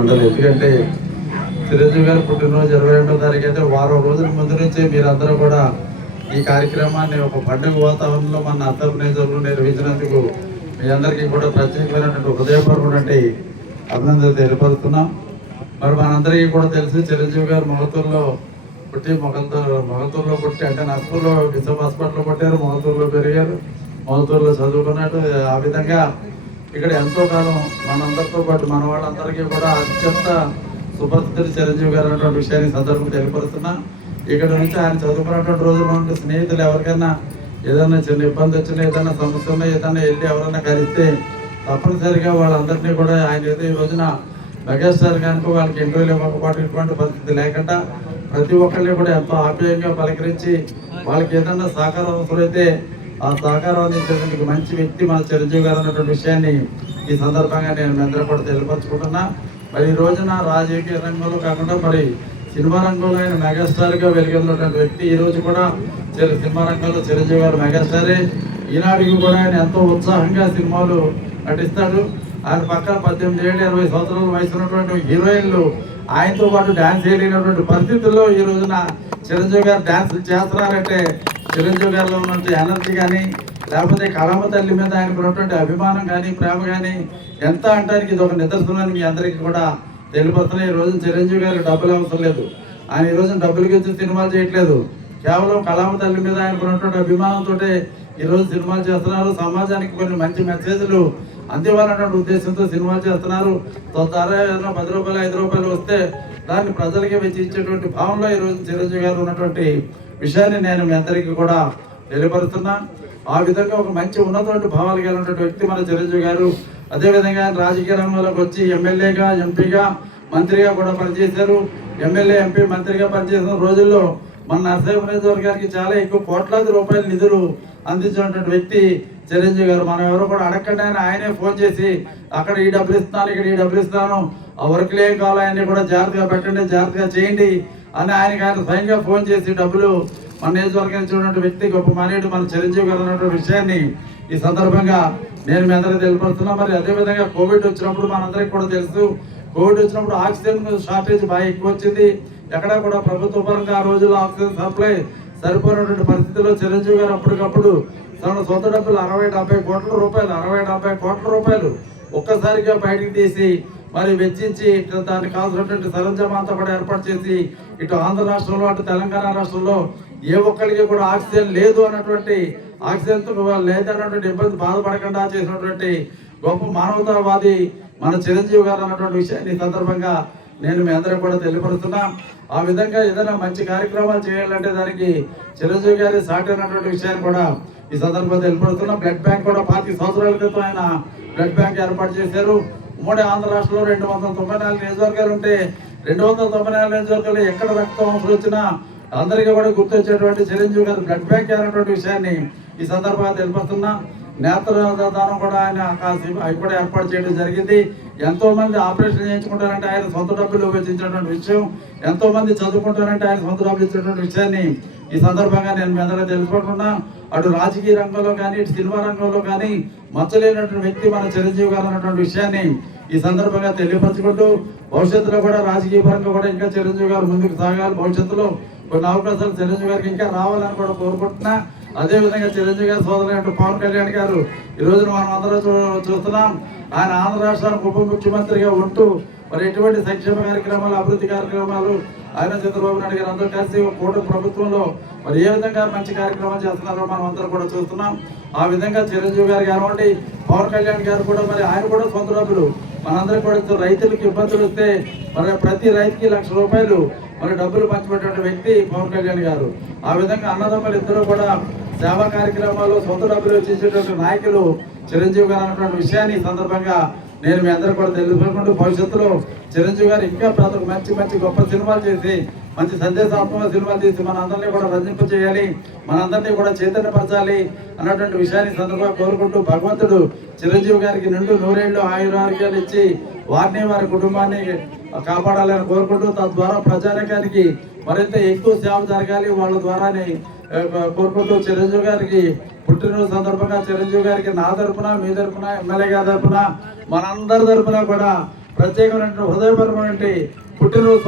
అందరూ. ఎందుకంటే చిరంజీవి గారు పుట్టినరోజు 22వ తారీఖు అయితే వారం రోజుల ముందు నుంచే మీరందరూ కూడా ఈ కార్యక్రమాన్ని ఒక పండుగ వాతావరణంలో మన అద్దపు నియోజకవర్గంలో నిర్వహించినందుకు మీ అందరికీ కూడా ప్రత్యేకమైనటువంటి హృదయపూర్వకమైనటువంటి అభినందనలు తెలియపరుస్తున్నాం. మరి మనందరికీ కూడా తెలుసు చిరంజీవి గారు మొగతూరులో పుట్టి మొగతూరులో పుట్టి అంటే నర్పూర్లో బిషప్ హాస్పిటల్లో పుట్టారు, మొగతూరులో పెరిగారు, మొగతూరులో చదువుకున్నట్టు. ఆ విధంగా ఇక్కడ ఎంతో కాలం మనందరితో పాటు మన వాళ్ళందరికీ కూడా అత్యంత సుపరిచితులు చిరంజీవి గారు అన్నటువంటి విషయాన్ని సందర్భం తెలియపరుస్తున్నా. ఇక్కడ నుంచి ఆయన చదువుకున్నటువంటి రోజుల్లో ఉంటే స్నేహితులు ఎవరికైనా ఏదైనా చిన్న ఇబ్బంది వచ్చినా, ఏదైనా సమస్య ఉన్నా, ఏదైనా వెళ్ళి ఎవరైనా కలిస్తే తప్పనిసరిగా వాళ్ళందరినీ కూడా ఆయన ఏదో ఈ రోజున మెగాస్టార్ కనుక వాళ్ళకి ఇంటర్వ్యూలు ఇవ్వకపోవడం ఇటువంటి పరిస్థితి లేకుండా ప్రతి ఒక్కరిని కూడా ఎంతో ఆప్యాయంగా పలకరించి వాళ్ళకి ఏదైనా సహకారం అవసరమైతే ఆ సహకారం అందించేందుకు మంచి వ్యక్తి మన చిరంజీవి గారు అన్నటువంటి విషయాన్ని ఈ సందర్భంగా నేను మీ అందరూ కూడా తెలియపరచుకుంటున్నా. మరి ఈ రోజున రాజకీయ రంగంలో కాకుండా మరి సినిమా రంగంలో ఆయన మెగాస్టార్గా వెలుగొందినటువంటి వ్యక్తి. ఈ రోజు కూడా సినిమా రంగంలో చిరంజీవి గారు మెగాస్టారే. ఈనాటికి కూడా ఆయన ఎంతో ఉత్సాహంగా సినిమాలు నటిస్తాడు. ఆయన పక్కన 18 ఏళ్ళు 20 సంవత్సరాల వయసు ఉన్నటువంటి హీరోయిన్లు ఆయనతో పాటు డ్యాన్స్ చేయలేనటువంటి పరిస్థితుల్లో ఈ రోజున చిరంజీవి గారు డ్యాన్స్ చేస్తున్నారంటే చిరంజీవి గారిలో ఉన్నటువంటి ఎనర్జీ కానీ లేకపోతే కళామ తల్లి మీద ఆయనకు ఉన్నటువంటి అభిమానం కానీ ప్రేమ కానీ ఎంత అంటానికి ఇది ఒక నిదర్శనాన్ని మీ అందరికీ కూడా తెలియపడుతున్నాయి. ఈ రోజు చిరంజీవి గారికి డబ్బులు అవసరం లేదు. ఆయన ఈ రోజున డబ్బులకి వచ్చి సినిమాలు చేయట్లేదు. కేవలం కళామ తల్లి మీద ఆయనకు ఉన్నటువంటి అభిమానంతో ఈరోజు సినిమాలు చేస్తున్నారు. సమాజానికి కొన్ని మంచి మెసేజ్లు అందివ్వాలన్నటువంటి ఉద్దేశంతో సినిమాలు చేస్తున్నారు. తద్వారా ఏదైనా 10 రూపాయలు 5 రూపాయలు వస్తే దాన్ని ప్రజలకి వెచ్చించేటువంటి భావంలో ఈరోజు చిరంజీవి గారు ఉన్నటువంటి విషయాన్ని నేను మీ అందరికీ కూడా తెలియపరుస్తున్నా. ఆ విధంగా ఒక మంచి ఉన్నటువంటి భావాలు కలిగినటువంటి వ్యక్తి మన చిరంజీవి గారు. అదేవిధంగా రాజకీయ రంగంలోకి వచ్చి ఎమ్మెల్యేగా, ఎంపీగా, మంత్రిగా కూడా పనిచేశారు. ఎమ్మెల్యే, ఎంపీ, మంత్రిగా పనిచేసిన రోజుల్లో మన నరసింహ నియోజకవర్గానికి చాలా ఎక్కువ కోట్లాది రూపాయల నిధులు అందించినటువంటి వ్యక్తి చిరంజీవి గారు. మనం ఎవరో కూడా అడగకుండా ఆయనే ఫోన్ చేసి అక్కడ ఈ డబ్బులు ఇస్తున్నాను, ఇక్కడ ఈ డబ్బులు ఇస్తాను, ఆ వర్క్లు ఏం కావాలో ఆయన్ని కూడా జాగ్రత్తగా పెట్టండి, జాగ్రత్తగా చేయండి అని ఆయన స్వయంగా ఫోన్ చేసి డబ్బులు మన నియోజకవర్గానికి చూడటువంటి వ్యక్తి గొప్ప మానేడు మన చిరంజీవి గారు అన్నటువంటి విషయాన్ని ఈ సందర్భంగా నేను మీ అందరికీ తెలియపరుస్తున్నా. మరి అదేవిధంగా కోవిడ్ వచ్చినప్పుడు మనందరికీ కూడా తెలుసు, కోవిడ్ వచ్చినప్పుడు ఆక్సిజన్ షార్టేజ్ బాగా ఎక్కువ వచ్చింది. ఎక్కడా కూడా ప్రభుత్వ పరంగా ఆ రోజుల్లో ఆక్సిజన్ సప్లై సరిపోయినటువంటి పరిస్థితుల్లో చిరంజీవి గారు అప్పటికప్పుడు తన సొంత డబ్బులు 60-70 కోట్ల రూపాయలు ఒక్కసారిగా బయటికి తీసి మరి వెచ్చించి దానికి కావాల్సినటువంటి సరంజామా అంతా కూడా ఏర్పాటు చేసి ఇటు ఆంధ్ర రాష్ట్రంలో అటు తెలంగాణ రాష్ట్రంలో ఏ ఒక్కరికి కూడా ఆక్సిజన్ లేదు అన్నటువంటి ఆక్సిజన్తో లేదన్నటువంటి ఇబ్బంది బాధపడకుండా చేసినటువంటి గొప్ప మానవతావాది మన చిరంజీవి గారు అన్నటువంటి విషయాన్ని ఈ సందర్భంగా నేను మీ అందరూ కూడా తెలియపరుస్తున్నా. ఆ విధంగా ఏదైనా మంచి కార్యక్రమాలు చేయాలంటే దానికి చిరంజీవి గారి సాటి అన్నటువంటి విషయాన్ని కూడా ఈ సందర్భంగా తెలియపరుస్తున్నా. బ్లడ్ బ్యాంక్ కూడా 25 సంవత్సరాల క్రితం ఆయన బ్లడ్ బ్యాంక్ ఏర్పాటు చేశారు. ఉమ్మడి ఆంధ్ర రాష్ట్రంలో 294 నియోజకవర్గాలు ఉంటే 294 నియోజకవర్గాలు ఎక్కడ రక్తం అవసరం వచ్చినా అందరికీ కూడా గుర్తొచ్చేటువంటి చిరంజీవి గారు బ్లడ్ బ్యాంక్ అనేటువంటి విషయాన్ని ఈ సందర్భంగా తెలియపరుస్తున్నా. నేత్రదానం కూడా ఆయన అవి కూడా ఏర్పాటు చేయడం జరిగింది. ఎంతో మంది ఆపరేషన్ చేయించుకుంటారంటే ఆయన సొంత డబ్బులు వెచ్చించినటువంటి విషయం, ఎంతో మంది చదువుకుంటారంటే ఆయన సొంత డబ్బులు ఇచ్చినటువంటి విషయాన్ని ఈ సందర్భంగా నేను మీ అందరూ తెలుసుకుంటున్నా. అటు రాజకీయ రంగంలో కానీ ఇటు సినిమా రంగంలో కానీ మచ్చలేనటువంటి వ్యక్తి మన చిరంజీవి గారు అన్నటువంటి విషయాన్ని ఈ సందర్భంగా తెలియపరచుకుంటూ భవిష్యత్తులో కూడా రాజకీయ పరంగా కూడా ఇంకా చిరంజీవి గారు ముందుకు సాగాలి. భవిష్యత్తులో కొన్ని అవకాశాలు చిరంజీవి గారికి ఇంకా రావాలని కూడా కోరుకుంటున్నా. అదేవిధంగా చిరంజీవి గారి సోదరుడు పవన్ కళ్యాణ్ గారు ఈ రోజున మనం అందరూ చూస్తున్నాం. ఆయన ఆంధ్ర రాష్ట్రానికి ఉప ముఖ్యమంత్రిగా ఉంటూ మరి ఎటువంటి సంక్షేమ కార్యక్రమాలు, అభివృద్ధి కార్యక్రమాలు ఆయన చంద్రబాబు నాయుడు గారు అందరూ కలిసి కూటమి ప్రభుత్వంలో మరి ఏ విధంగా మంచి కార్యక్రమాలు చేస్తున్నారో మనం అందరూ కూడా చూస్తున్నాం. ఆ విధంగా చిరంజీవి గారు కానివ్వండి, పవన్ కళ్యాణ్ గారు కూడా మరి ఆయన కూడా సొంత డబ్బులు మనందరూ కూడా రైతులకు ఇబ్బందులు వస్తే మరి ప్రతి రైతుకి ₹1,00,000 మరి డబ్బులు పంచిపెట్టే వ్యక్తి పవన్ కళ్యాణ్ గారు. ఆ విధంగా అన్నదమ్ములు ఇద్దరు కూడా సేవా కార్యక్రమాలు సొంత డబ్బులు వచ్చేసేటువంటి నాయకులు చిరంజీవి గారు అన్నటువంటి విషయాన్ని ఈ సందర్భంగా నేను మీ అందరూ కూడా తెలుసుకుంటూ భవిష్యత్తులో చిరంజీవి గారు ఇంకా మంచి గొప్ప సినిమాలు చేసి మంచి సందేశాత్మక సినిమాలు తీసి మన అందరినీ కూడా రంజింప చేయాలి, మనందరినీ కూడా చైతన్యపరచాలి అన్నటువంటి విషయాన్ని సందర్భంగా కోరుకుంటూ భగవంతుడు చిరంజీవి గారికి నిండు 100 ఏళ్ళు ఆయురారోగ్యాలు ఇచ్చి వారిని వారి కుటుంబాన్ని కాపాడాలని కోరుకుంటూ తద్వారా ప్రజానికానికి మరింత ఎక్కువ సేవ జరగాలి వాళ్ళ ద్వారానే కోరుకుంటూ చిరంజీవి గారికి పుట్టినరోజు సందర్భంగా చిరంజీవి గారికి నా తరపున, మీ తరపున, ఎమ్మెల్యే గారి తరపున, మనందరి తరపున కూడా ప్రత్యేకమైన హృదయపరమైన పుట్టినరోజు